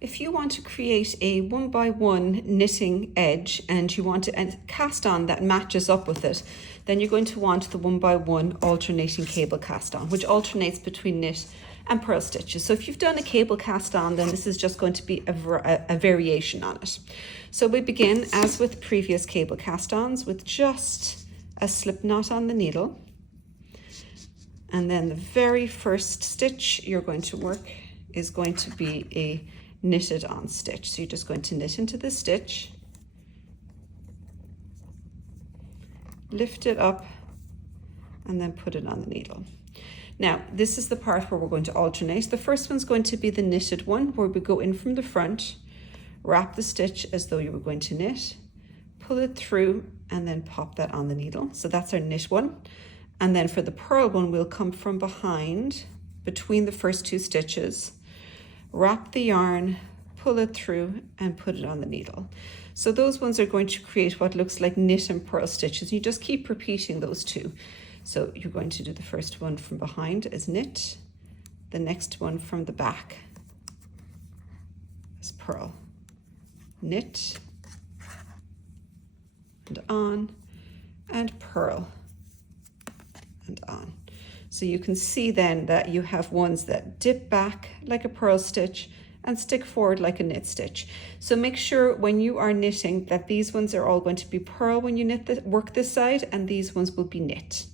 if you want to create a 1x1 knitting edge and you want to cast on that matches up with it, then you're going to want the 1x1 alternating cable cast on, which alternates between knit and purl stitches. So if you've done a cable cast on, then this is just going to be a variation on it. So we begin, as with previous cable cast ons, with just a slip knot on the needle. And then the very first stitch you're going to work is going to be a knitted on stitch. So you're just going to knit into the stitch, lift it up, and then put it on the needle. Now, this is the part where we're going to alternate. The first one's going to be the knitted one, where we go in from the front, wrap the stitch as though you were going to knit, pull it through, and then pop that on the needle. So that's our knit one. And then for the purl one, we'll come from behind, between the first two stitches, wrap the yarn, pull it through, and put it on the needle. So those ones are going to create what looks like knit and purl stitches. You just keep repeating those two. So you're going to do the first one from behind as knit, the next one from the back as purl, knit, and on, and purl, and on. So you can see then that you have ones that dip back like a purl stitch and stick forward like a knit stitch. So make sure when you are knitting that these ones are all going to be purl when you work this side, and these ones will be knit.